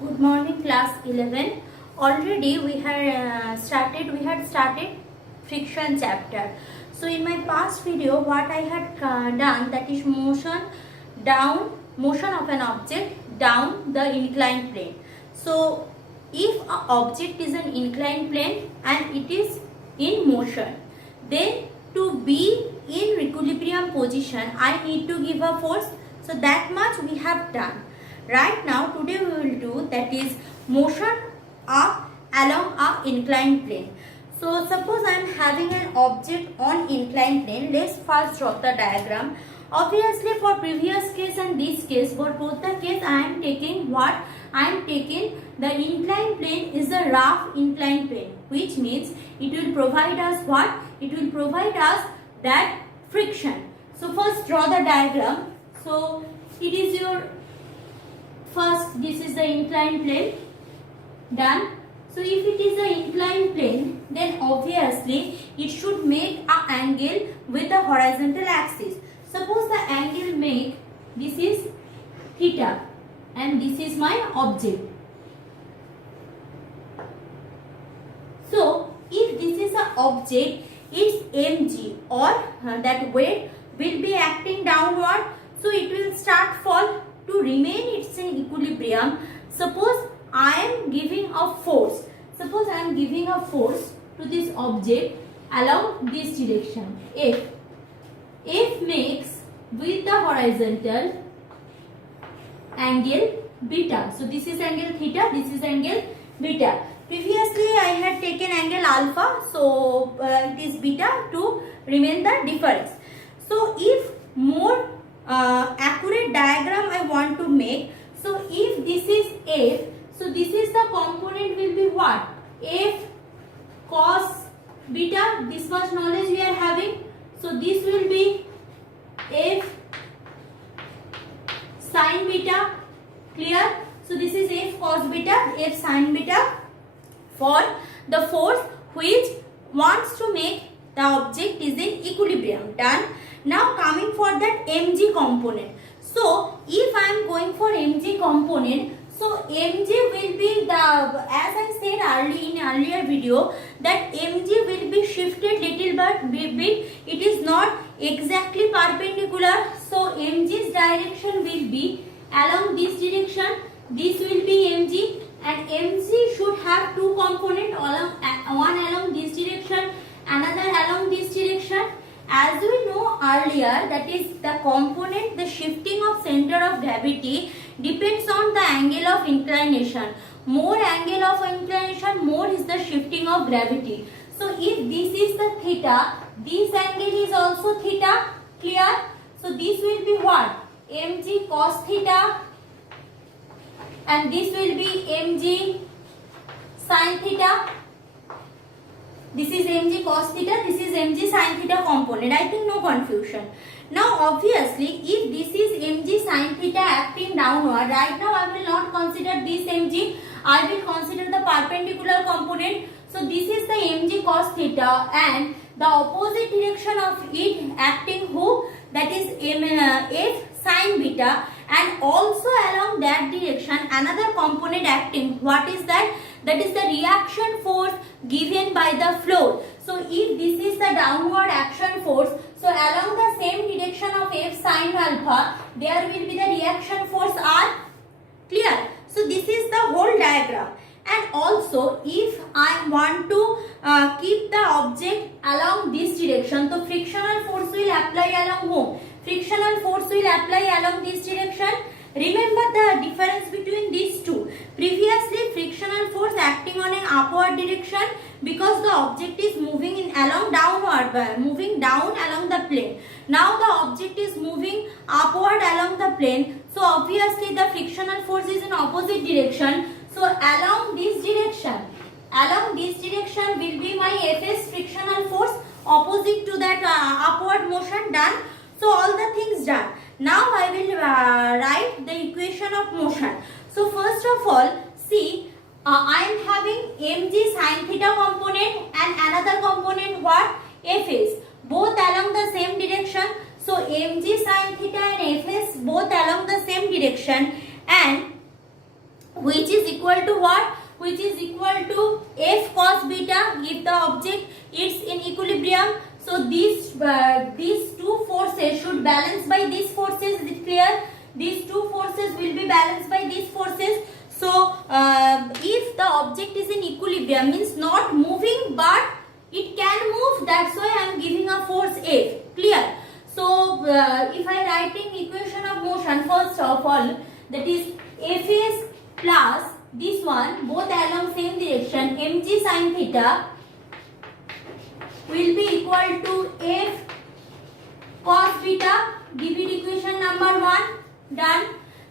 Good morning, class 11. Already we had started friction chapter. So in my past video, what I had done, that is motion of an object down the inclined plane. So if an object is an inclined plane and it is in motion, then to be in equilibrium position, I need to give a force. So that much we have done. Right now, today we will do, that is motion up along a inclined plane. So suppose I am having an object on inclined plane. Let's first draw the diagram. Obviously, for previous case and this case, for both the case, I am taking what? I am taking the inclined plane is a rough inclined plane, which means it will provide us what? It will provide us that friction. So first draw the diagram. So it is your first, this is the inclined plane, done. So if it is an inclined plane, then obviously it should make an angle with the horizontal axis. Suppose the angle make, this is theta and this is my object. So if this is an object, its mg or that weight will be acting downward, so it will start fall. To remain it's in equilibrium, suppose I am giving a force. Suppose I am giving a force to this object along this direction. F makes with the horizontal angle beta. So this is angle theta, this is angle beta. Previously I had taken angle alpha, so it is beta to remain the difference. So if more accurate diagram I want to make, so if this is F, so this is the component will be what? F cos beta, this much knowledge we are having. So this will be F sin beta, clear? So this is F cos beta, F sin beta for the force which wants to make the object is in equilibrium, done. Now coming for that mg component. So if I am going for mg component, so mg will be the, as I said in earlier video, that mg will be shifted little bit. It is not exactly perpendicular. So mg's direction will be along this direction. This will be mg, and mg should have two components, one along this direction, another along this direction. As we know earlier, that is the component, the shifting of center of gravity depends on the angle of inclination. More angle of inclination, more is the shifting of gravity. So if this is the theta, this angle is also theta, clear? So this will be what? Mg cos theta, and this will be mg sin theta. This is mg cos theta, this is mg sin theta component. I think no confusion. Now obviously if this is mg sin theta acting downward, right now I will not consider this mg, I will consider the perpendicular component. So this is the mg cos theta, and the opposite direction of it acting who? That is f sin beta, and also along that direction another component acting. What is that? That is the reaction force given by the flow. So if this is the downward action force, so along the same direction of f sin alpha, there will be the reaction force R, clear? So this is the whole diagram. And also if I want to keep the object along this direction, so frictional force will apply along whom? Frictional force will apply along this direction. Remember the difference between these two. Previously frictional force acting on an upward direction because the object is moving in along downward, moving down along the plane. Now the object is moving upward along the plane. So obviously the frictional force is in opposite direction. So along this direction will be my Fs frictional force opposite to that upward motion, done. So all the things done. Now I will write the equation of motion. So first of all, see, I am having mg sin theta component and another component what? Fs. Both along the same direction. So mg sin theta and Fs both along the same direction, and which is equal to what? Which is equal to f cos beta if the object is in equilibrium. So these two forces should balance by these forces. Is it clear? These two forces will be balanced by these forces. So if the object is in equilibrium, means not moving but it can move, that's why I am giving a force F. Clear? So if I write in equation of motion, first of all, that is Fs plus this one, both along same direction, mg sin theta will be equal to F cos beta. Give it equation number 1. Done.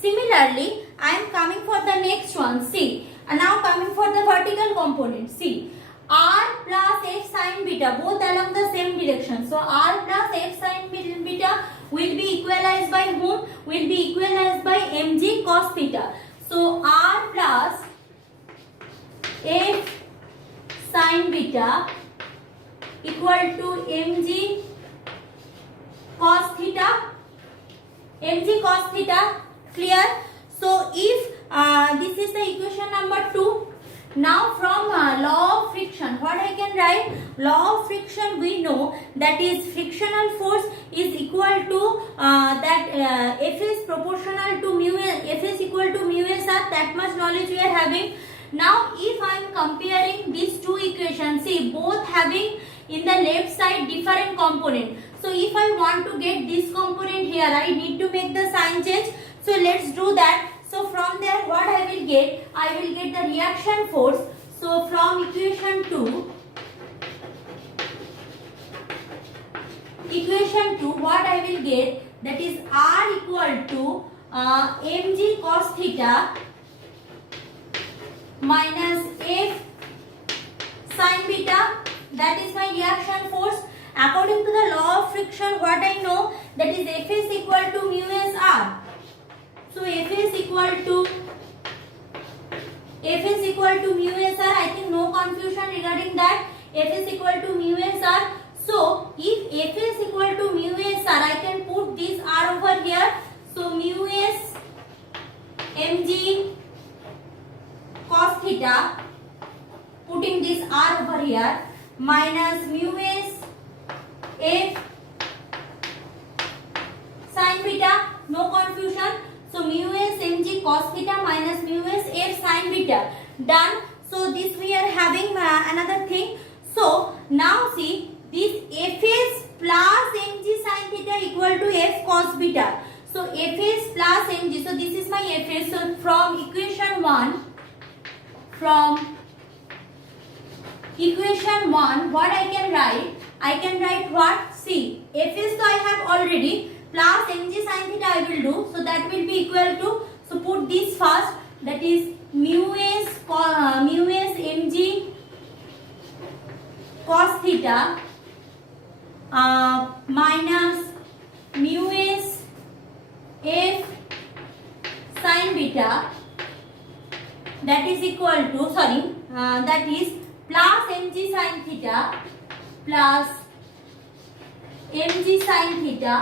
Similarly, I am coming for the next one. See, and now coming for the vertical component. See, r plus f sin beta, both along the same direction. So r plus f sin beta will be equalized by whom? Will be equalized by mg cos theta. So r plus f sin beta equal to mg cos theta. mg cos theta. Clear? So if this is the equation number 2. Now from law of friction, what I can write? Law of friction, we know that is frictional force is equal to that F is proportional to mu, F is equal to mu s r. That much knowledge we are having. Now if I am comparing these two equations, see, both having in the left side different component. So if I want to get this component here, I need to make the sign change. So let's do that. So from there what I will get? I will get the reaction force. So from equation 2, what I will get? That is R equal to mg cos theta minus F sin beta. That is my reaction force. According to the law of friction, what I know, that is F is equal to mu s r. So F is equal to mu s r. I think no confusion regarding that. F is equal to mu s r. So if F is equal to mu s r, I can put this r over here. So mu s mg cos theta, putting this r over here, minus mu s f sin beta. No confusion. So mu s mg cos theta minus mu s f sin beta. Done. So this we are having another thing. So now see, this f is plus mg sin theta equal to f cos beta. So f is plus mg. So this is my f is. So from equation 1, what I can write? I can write what? See, f is so I have already, plus mg sin theta I will do. So that will be equal to, so put this first, that is mu s mg cos theta minus mu s f sin beta, that is equal to, that is plus mg sin theta plus mg sin theta,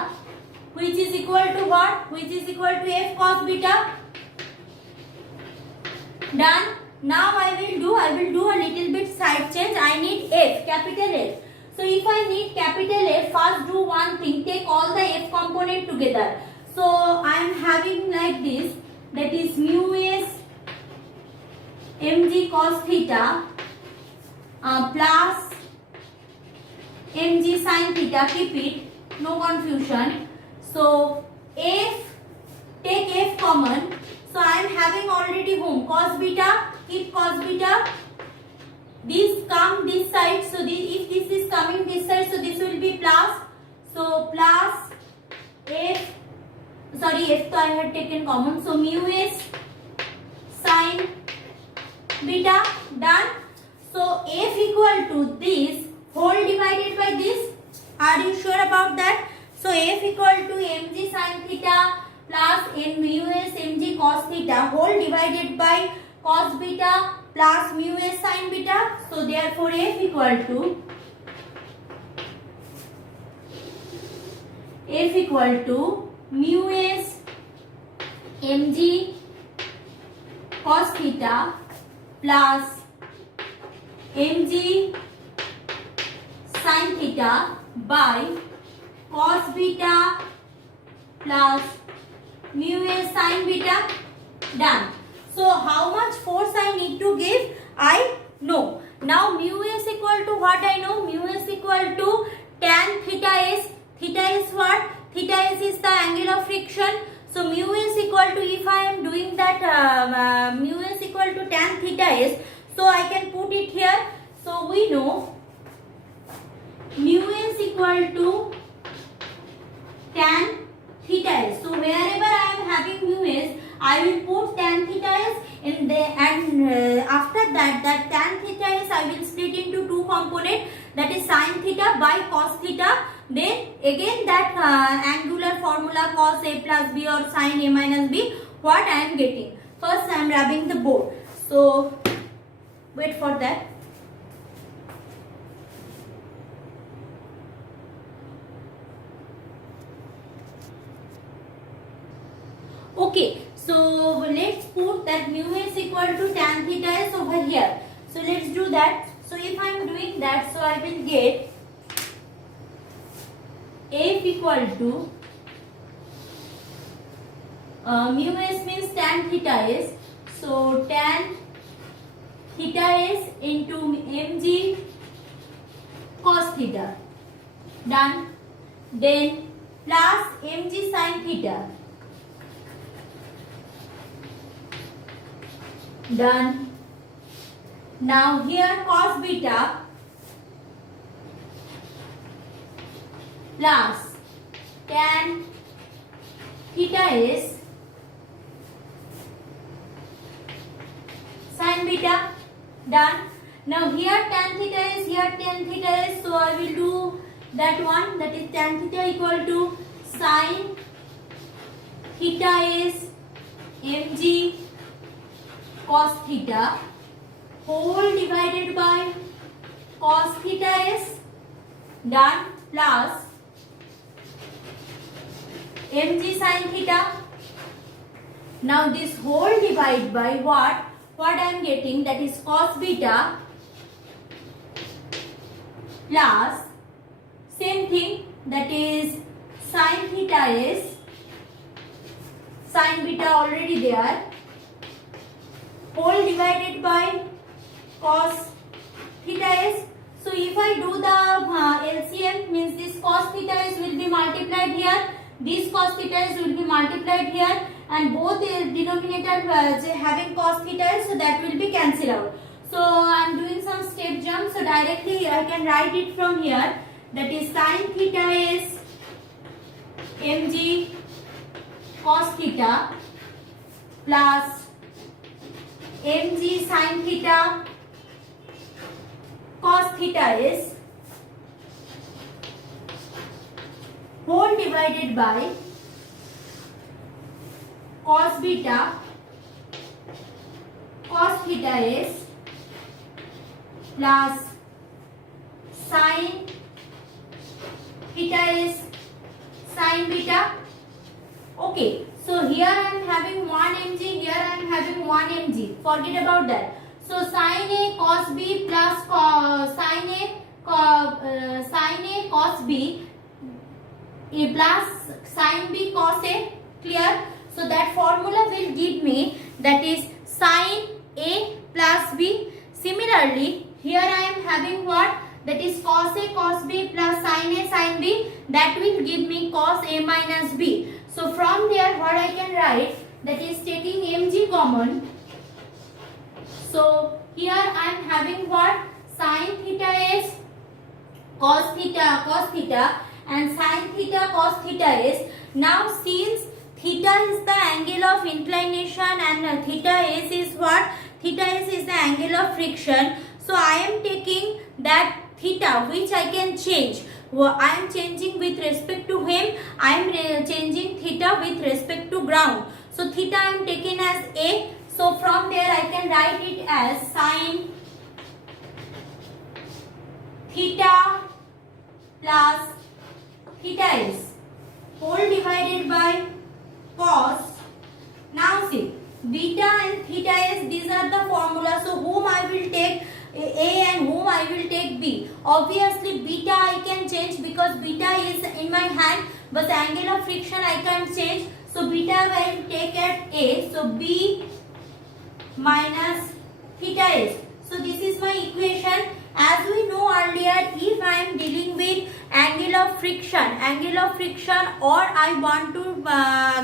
which is equal to what? Which is equal to f cos beta. Done. Now I will do a little bit side change. I need f, capital F. So if I need capital F, first do one thing, take all the f component together. So I am having like this, that is mu s mg cos theta plus mg sin theta, keep it, no confusion. So f, take f common. So I am having already whom? Cos beta, keep cos beta. This come this side. So if this is coming this side, so this will be plus. So plus f, f to I had taken common. So mu s sin beta. Done. So f equal to this whole divided by this. Are you sure about that? So f equal to mg sin theta plus mu s mg cos theta whole divided by cos beta plus mu s sin beta. So therefore f equal to mu s mg cos theta plus mg sin theta by cos beta plus mu a sin beta. Done. So how much force I need to give? I know. Now mu is equal to what I know? Mu is equal to tan theta s. Theta is what? Theta s is the angle of friction. So mu is equal to, if I am doing that, mu is equal to tan theta s. So I can put it here. So we know mu is equal to tan theta s. So wherever I am having mu s, I will put tan theta s in there, and after that tan theta s I will split into two components, that is sin theta by cos theta. Then again that angular formula cos a plus b or sin a minus b, what I am getting. First I am rubbing the board. So wait for that. Okay, so let's put that mu is equal to tan theta is over here. So let's do that. So if I am doing that, so I will get F equal to mu s means tan theta is. So tan theta is into mg cos theta. Done. Then plus mg sin theta. Done. Now here cos beta plus tan theta is sin beta. Done. Now here tan theta is, here tan theta is, so I will do that one, that is tan theta equal to sin theta is mg cos theta whole divided by cos theta is. Done. Plus mg sin theta. Now this whole divide by what I am getting, that is cos beta plus same thing, that is sin theta is, sin beta already there, whole divided by cos theta is. So if I do the LCM, means this cos theta is will be multiplied here, this cos theta is will be multiplied here, and both denominator having cos theta is, so that will be cancelled out. So I am doing some step jump, so directly I can write it from here, that is sin theta is mg cos theta plus mg sin theta cos theta is whole divided by cos beta cos theta is plus sin theta is sin beta. Okay, so here I am having 1 mg, here I am having 1 mg. Forget about that. So sin a cos b plus sin a cos b plus sin b cos a. Clear? So that formula will give me, that is sin a plus b. Similarly, here I am having what? That is cos a cos b plus sin a sin b. That will give me cos a minus b. So from there what I can write, that is taking mg common. So here I am having what? Sin theta is cos theta and sin theta cos theta is. Now since theta is the angle of inclination and theta s is what? Theta s is the angle of friction. So I am taking that theta which I can change. I am changing with respect to him. I am changing theta with respect to ground. So theta I am taking as a. So from there I can write it as sin theta plus theta is whole divided by cos. Now see, beta and theta s, these are the formula. So whom I will take A and whom I will take B. Obviously beta I can change because beta is in my hand, but the angle of friction I can't change. So beta I will take at A. So B minus theta s. So this is my equation. As we know earlier, if I am dealing with angle of friction, or I want to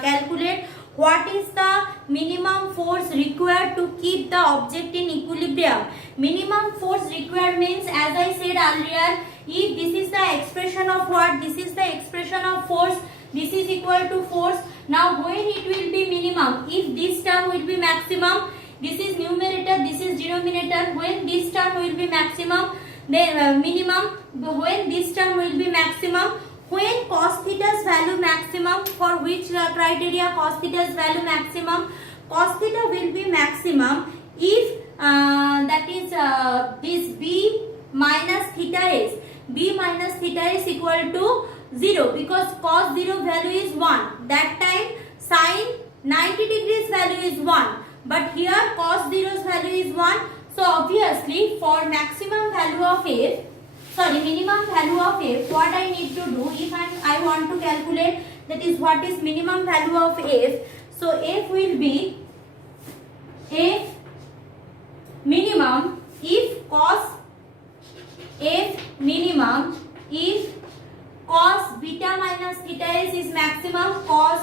calculate what is the minimum force required to keep the object in equilibrium. Minimum force required means, as I said earlier, if this is the expression of what? This is the expression of force. This is equal to force. Now when it will be minimum? If this term will be maximum, this is numerator, this is denominator. When this term will be maximum, then minimum. When this term will be maximum, when cos theta's value maximum, for which criteria cos theta's value maximum? Cos theta will be maximum if that is this B minus theta s. B minus theta is equal to 0 because cos 0 value is 1. That time sin 90 degrees value is 1. But here cos 0's value is 1. So obviously for maximum value of f, minimum value of f, what I need to do, if I want to calculate, that is what is minimum value of f. So f will be f minimum if cos beta minus theta s is maximum, cos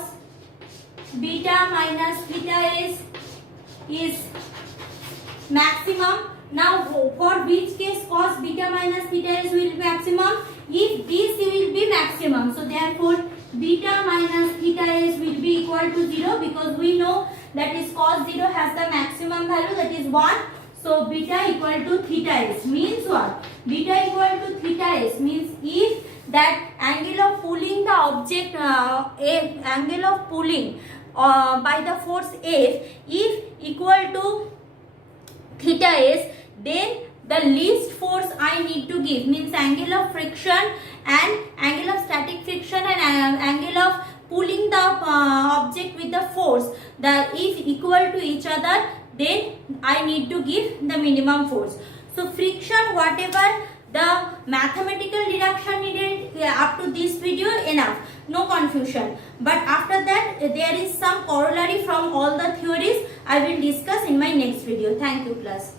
beta minus theta s is maximum. Now for which case cos beta minus theta s will be maximum? If this will be maximum. So therefore beta minus theta s will be equal to 0 because we know that is cos 0 has the maximum value, that is 1. So beta equal to theta s means what? Beta equal to theta s means if that angle of pulling the object, angle of pulling by the force F, if equal to theta s, then the least force I need to give, means angle of friction and angle of static friction and angle of pulling the object with the force, if equal to each other, then I need to give the minimum force. So friction, whatever the mathematical deduction needed up to this video, enough, no confusion. But after that there is some corollary from all the theories I will discuss in my next video. Thank you class.